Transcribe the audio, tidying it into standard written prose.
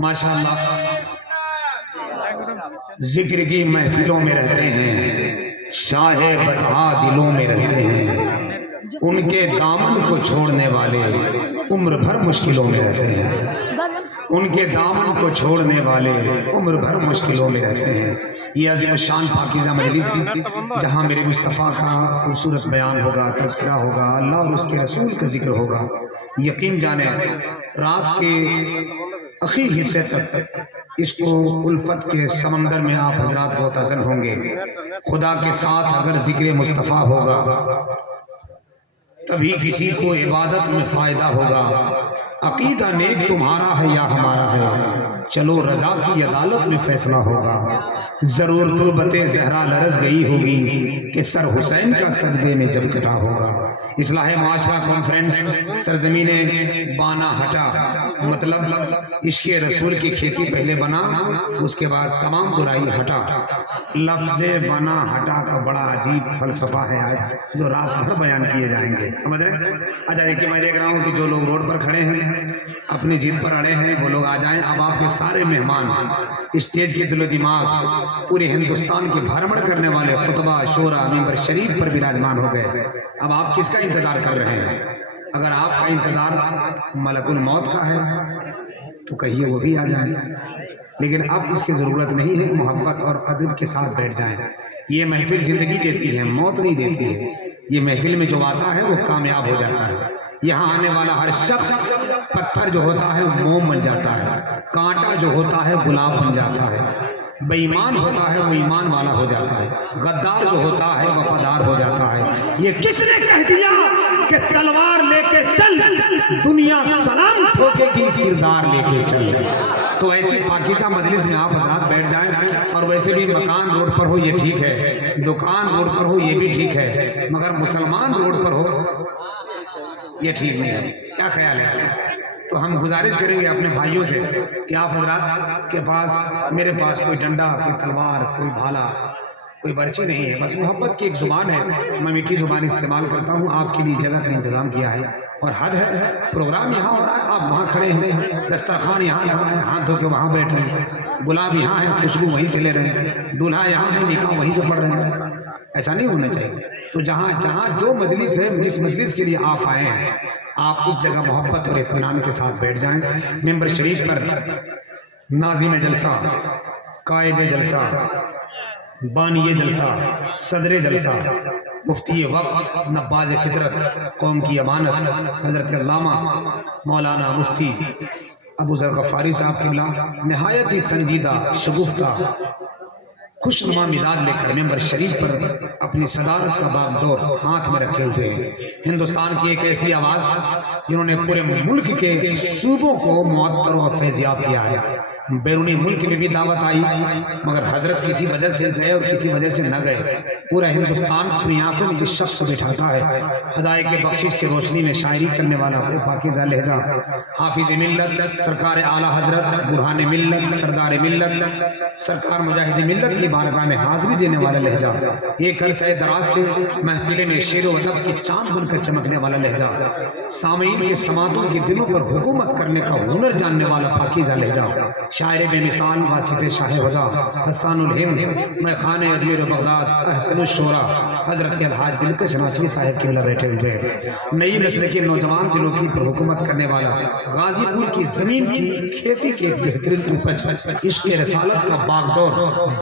माशाअल्लाह जिक्र की महफिलों में रहते हैं, शाहे बतहा दिलों में रहते हैं, उनके दामन को छोड़ने वाले उम्र भर मुश्किलों में रहते हैं, उनके दामन को छोड़ने वाले उम्र भर मुश्किलों में रहते हैं। ये अज़ीम शान पाकीज़ा मजलिस जहाँ मेरे मुस्तफ़ा का खूबसूरत बयान होगा, तज़किरा होगा, अल्लाह और उसके रसूल का जिक्र होगा। यकीन जाने रात के आखिरी हिस्से तक इसको उल्फत के समंदर में आप हजरात मुतज़न होंगे। खुदा के साथ अगर जिक्र मुस्तफ़ा होगा तभी किसी को इबादत में फ़ायदा होगा। अकीदा नेक तुम्हारा है या हमारा है, चलो रजा की अदालत में फैसला होगा। जरूर तुर्बते जहरा लरज गई होगी कि सर हुसैन का सजदे में जब कटा होगा। इस्लाह माशरा कॉन्फ्रेंस सरजमीने बाना हटा, मतलब इश्क रसूल की खेती पहले बना, उसके बाद तमाम बुराई हटा। लफ्ज़ बना हटा का बड़ा अजीब फलसफा है आज, जो रात भर बयान किए जाएंगे, समझ रहे। अच्छा देखिए, मैं देख रहा हूँ कि जो लोग रोड पर खड़े हैं अपनी जिद पर अड़े हैं, वो लोग आ जाएं। अब आपके सारे मेहमान स्टेज के दिलो दिमाग पूरे हिंदुस्तान के भ्रमण करने वाले खुतबा शोरा मिंबर शरीफ पर विराजमान हो गए। अब आप किसका इंतजार कर रहे हैं? अगर आपका इंतजार मलकुल मौत का है तो कहिए वो भी आ जाए, लेकिन अब इसकी ज़रूरत नहीं है। मोहब्बत और अदब के साथ बैठ जाएं। ये महफिल ज़िंदगी देती है, मौत नहीं देती है। ये महफिल में जो आता है वो कामयाब हो जाता है। यहाँ आने वाला हर शख्स पत्थर जो होता है वो मोम बन जाता है, कांटा जो होता है गुलाब बन जाता है, बेईमान होता है वो ईमान वाला हो जाता है, गद्दार जो होता है वफादार हो जाता है। ये किसने कह दिया कि तलवार लेके चल, दुनिया सलाम ठोकेगी किरदार लेके चल। तो ऐसी पाकीज़ा मजलिस में आप हज़रात बैठ जाएं। और वैसे भी मकान रोड पर हो ये ठीक है, दुकान रोड पर हो ये भी ठीक है, मगर मुसलमान रोड पर हो ये ठीक नहीं है। क्या ख्याल है? तो हम गुजारिश करेंगे अपने भाइयों से कि आप हजरात के पास, मेरे पास कोई डंडा, कोई तलवार, कोई भाला, कोई बर्ची नहीं है, बस मोहब्बत की एक ज़ुबान है। मैं मीठी ज़ुबान इस्तेमाल करता हूँ। आपके लिए जगह का इंतज़ाम किया है और हद है। प्रोग्राम यहाँ हो रहा है, आप वहाँ खड़े हैं, दस्तरखान यहाँ लगा है, हाथ धो के वहाँ बैठ रहे हैं, गुलाब यहाँ है, खुशबू वहीं से ले रहे हैं, दूल्हा यहाँ है, निकाह वहीं से पढ़ रहे हैं। ऐसा नहीं होना चाहिए। तो जहाँ जहाँ जो मजलिस है, जिस मजलिस के लिए आप आए हैं, आप उस जगह मोहब्बत और इत्मीनान के साथ बैठ जाएं। मिंबर शरीफ पर नाज़िम जलसा, कायदे जलसा, बानिए जलसा, सदरे जलसा, मुफ्ती वक्त, नब्बाज फितरत, कौम की अमानत, हज़रत अल्लामा मौलाना मुफ्ती अबू ज़र गफ़ारी साहब क़िबला नहायत ही संजीदा शगुफ्ता खुशनुमा मिजाज लेकर मेंबर शरीफ पर अपनी सदारत का बागडोर हाथ में रखे हुए हैं। हिंदुस्तान की एक ऐसी आवाज़ जिन्होंने पूरे मुल्क के सूबों को मुअत्तर और फैज़याब किया है। बैरूनी मुल्क में भी दावत आई, मगर हजरत किसी वजह से गए और किसी वजह से न गए। पूरा हिंदुस्तान अपनी आंखों में जिस शख्स को बिठाता है, हदाए के बख्शिश की रोशनी में शायरी करने वाला वो पाकीज़ा लहजा हाफिज़ मिल्लत सरकार आला हजरत बुरहान मिल्लत सरदार मिल्लत सरकार मुजाहिद मिल्लत की बारगाह में हाजिरी देने वाला लहजा, एक अरसे दराज से महफिल में शेर व अदब की चांद बनकर चमकने वाला लहजा, सामीन के समातों के दिलों पर हुकूमत करने का हुनर जानने वाला पाकीज़ा लहजा, शायर बेमिसाल वासिफ शाह हुदा हसानुल हिंद मैं खाने अजमेर बगदाद अहसनुल शोरा हजरत अलहाज दिलकश नाचवी साहब क़िबला बैठे हुए। नई नस्ल के नौजवान दिलों की पर हुकूमत करने वाला, गाजीपुर की जमीन की खेती के बेहतरीन उपज, इश्क़ रसालत का बागडोर।